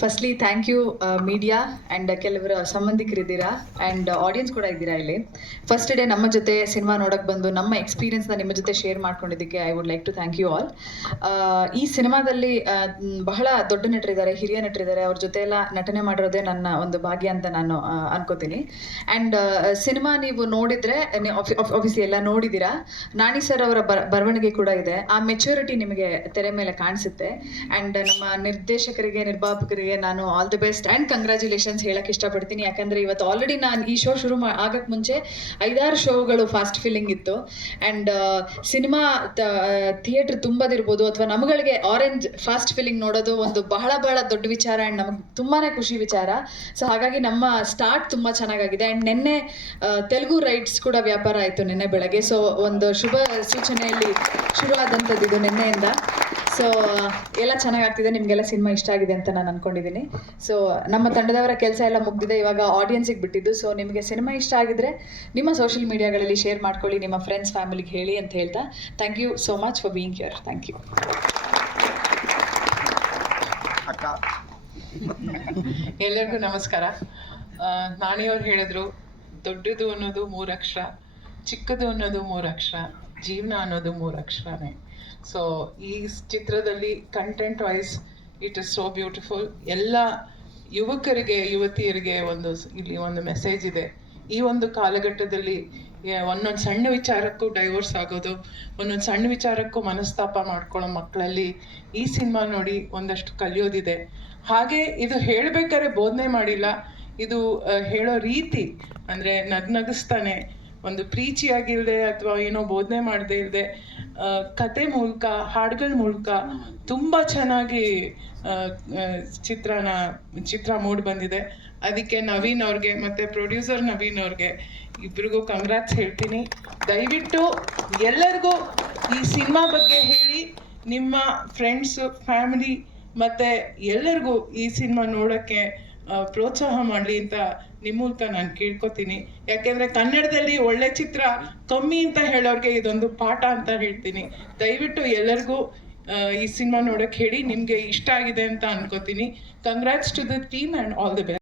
Firstly thank you media and ಕೆಲವರ ಸಂಬಂಧಿಕರಿದ್ದೀರಾ and audience ಕೂಡ ಇದ್ದೀರಾ ಇಲ್ಲಿ? ಫಸ್ಟ್ ಡೇ ನಮ್ಮ ಜೊತೆ ಸಿನಿಮಾ ನೋಡೋಕ್ಕೆ ಬಂದು ನಮ್ಮ ಎಕ್ಸ್ಪೀರಿಯನ್ಸ್ನ ನಿಮ್ಮ ಜೊತೆ share ಮಾಡ್ಕೊಂಡಿದ್ದಕ್ಕೆ I would like to thank you all ಈ ಸಿನಿಮಾದಲ್ಲಿ ಬಹಳ ದೊಡ್ಡ ನಟರಿದ್ದಾರೆ, ಹಿರಿಯ ನಟರಿದ್ದಾರೆ. ಅವ್ರ ಜೊತೆ ಎಲ್ಲ ನಟನೆ ಮಾಡಿರೋದೇ ನನ್ನ ಒಂದು ಭಾಗ್ಯ ಅಂತ ನಾನು ಅನ್ಕೋತೀನಿ. ಆ್ಯಂಡ್ ಸಿನಿಮಾ ನೀವು ನೋಡಿದರೆ ಆಫೀಸ್ ಎಲ್ಲ ನೋಡಿದ್ದೀರಾ. ನಾಣಿ ಸರ್ ಅವರ ಬರ, ಬರವಣಿಗೆ ಕೂಡ ಇದೆ. ಆ ಮೆಚುರಿಟಿ ನಿಮಗೆ ತೆರೆ ಮೇಲೆ ಕಾಣಿಸುತ್ತೆ. ಆ್ಯಂಡ್ ನಮ್ಮ ನಿರ್ದೇಶಕರಿಗೆ, ನಿರ್ಮಾಪಕರಿಗೆ ನಾನು all the best and congratulations ಹೇಳಕ್ಕೆ ಇಷ್ಟಪಡ್ತೀನಿ. ಯಾಕಂದರೆ ಇವತ್ತು ಆಲ್ರೆಡಿ ನಾನು ಈ ಶೋ ಶುರು ಮಾ ಆಗಕ್ಕೆ ಮುಂಚೆ ಐದಾರು ಶೋಗಳು ಫಾಸ್ಟ್ ಫೀಲಿಂಗ್ ಇತ್ತು. ಆ್ಯಂಡ್ ಸಿನಿಮಾ ಥಿಯೇಟ್ರ್ ತುಂಬದಿರ್ಬೋದು ಅಥವಾ ನಮ್ಗಳಿಗೆ ಆರೆಂಜ್ ಫಾಸ್ಟ್ ಫೀಲಿಂಗ್ ನೋಡೋದು ಒಂದು ಬಹಳ ಬಹಳ ದೊಡ್ಡ ವಿಚಾರ ಆ್ಯಂಡ್ ನಮಗೆ ತುಂಬಾ ಖುಷಿ ವಿಚಾರ. ಸೊ ಹಾಗಾಗಿ ನಮ್ಮ ಸ್ಟಾರ್ಟ್ ತುಂಬ ಚೆನ್ನಾಗಾಗಿದೆ. ಆ್ಯಂಡ್ ನಿನ್ನೆ ತೆಲುಗು ರೈಟ್ಸ್ ಕೂಡ ವ್ಯಾಪಾರ ಆಯಿತು ನಿನ್ನೆ ಬೆಳಗ್ಗೆ. ಸೊ ಒಂದು ಶುಭ ಸೂಚನೆಯಲ್ಲಿ ಶುರುವಾದಂಥದ್ದು ಇದು ನಿನ್ನೆಯಿಂದ. ಸೊ ಎಲ್ಲ ಚೆನ್ನಾಗಾಗ್ತಿದೆ ನಿಮಗೆಲ್ಲ ಸಿನಿಮಾ ಇಷ್ಟ ಆಗಿದೆ ಅಂತ ನಾನು ಅನ್ಕೊಂಡಿದ್ದೀನಿ ಸೊ ನಮ್ಮ ತಂಡದವರ ಕೆಲಸ ಎಲ್ಲ ಮುಗ್ದಿದೆ ಇವಾಗ ಆಡಿಯನ್ಸಿಗೆ ಬಿಟ್ಟಿದ್ದು. ಸೊ ನಿಮಗೆ ಸಿನಿಮಾ ಇಷ್ಟ ಆಗಿದ್ರೆ ನಿಮ್ಮ ಸೋಷಿಯಲ್ ಮೀಡಿಯಾಗಳಲ್ಲಿ ಶೇರ್ ಮಾಡ್ಕೊಳ್ಳಿ ನಿಮ್ಮ ಫ್ರೆಂಡ್ಸ್ ಫ್ಯಾಮಿಲಿಗೆ ಹೇಳಿ ಅಂತ ಹೇಳ್ತಾ. Thank you so much for being here thank you ಅಕ್ಕ. ಎಲ್ಲರಿಗೂ ನಮಸ್ಕಾರ. ನಾಣಿಯವ್ರು ಹೇಳಿದ್ರು ದೊಡ್ಡದು ಅನ್ನೋದು ಮೂರು ಅಕ್ಷರ ಚಿಕ್ಕದು ಅನ್ನೋದು ಮೂರು ಅಕ್ಷರ ಜೀವನ ಅನ್ನೋದು ಮೂರು ಅಕ್ಷರನೇ ಸೊ ಈ ಚಿತ್ರದಲ್ಲಿ content wise it is so beautiful ಎಲ್ಲ ಯುವಕರಿಗೆ, ಯುವತಿಯರಿಗೆ ಒಂದು ಇಲ್ಲಿ ಒಂದು ಮೆಸೇಜ್ ಇದೆ. ಈ ಒಂದು ಕಾಲಘಟ್ಟದಲ್ಲಿ ಒಂದೊಂದು ಸಣ್ಣ ವಿಚಾರಕ್ಕೂ ಡೈವೋರ್ಸ್ ಆಗೋದು, ಒಂದೊಂದು ಸಣ್ಣ ವಿಚಾರಕ್ಕೂ ಮನಸ್ತಾಪ ಮಾಡ್ಕೊಳ್ಳೋ ಮಕ್ಕಳಲ್ಲಿ ಈ ಸಿನಿಮಾ ನೋಡಿ ಒಂದಷ್ಟು ಕಲಿಯೋದಿದೆ. ಹಾಗೆ ಇದು ಹೇಳಬೇಕಾದ್ರೆ ಬೋಧನೆ ಮಾಡಿಲ್ಲ. ಇದು ಹೇಳೋ ರೀತಿ, ಅಂದರೆ ನಗ್ನಗಿಸ್ತಾನೆ. ಒಂದು ಪ್ರೀಚಿಯಾಗಿಲ್ಲದೆ ಅಥವಾ ಏನೋ ಬೋಧನೆ ಮಾಡದೇ ಇಲ್ಲದೆ ಕತೆ ಮೂಲಕ, ಹಾಡುಗಳ ಮೂಲಕ ತುಂಬ ಚೆನ್ನಾಗಿ ಚಿತ್ರನ, ಚಿತ್ರ ಮೂಡ್ ಬಂದಿದೆ. ಅದಕ್ಕೆ ನವೀನ್ ಅವ್ರಿಗೆ ಮತ್ತು ಪ್ರೊಡ್ಯೂಸರ್ ನವೀನ್ ಅವ್ರಿಗೆ ಇಬ್ರಿಗೂ ಕಂಗ್ರಾಟ್ಸ್ ಹೇಳ್ತೀನಿ. ದಯವಿಟ್ಟು ಎಲ್ಲರಿಗೂ ಈ ಸಿನಿಮಾ ಬಗ್ಗೆ ಹೇಳಿ, ನಿಮ್ಮ ಫ್ರೆಂಡ್ಸು, ಫ್ಯಾಮಿಲಿ ಮತ್ತು ಎಲ್ಲರಿಗೂ ಈ ಸಿನಿಮಾ ನೋಡೋಕ್ಕೆ ಪ್ರೋತ್ಸಾಹ ಮಾಡಲಿ ಅಂತ ನಿಮ್ಮ ಮೂಲಕ ನಾನು ಕೇಳ್ಕೊತೀನಿ. ಯಾಕೆಂದರೆ ಕನ್ನಡದಲ್ಲಿ ಒಳ್ಳೆ ಚಿತ್ರ ಕಮ್ಮಿ ಅಂತ ಹೇಳೋರಿಗೆ ಇದೊಂದು ಪಾಠ ಅಂತ ಹೇಳ್ತೀನಿ. ದಯವಿಟ್ಟು ಎಲ್ಲರಿಗೂ ಈ ಸಿನಿಮಾ ನೋಡೋಕ್ಕೆ ಹೇಳಿ ನಿಮಗೆ ಇಷ್ಟ ಆಗಿದೆ ಅಂತ ಅನ್ಕೋತೀನಿ. Congrats to the team and all the best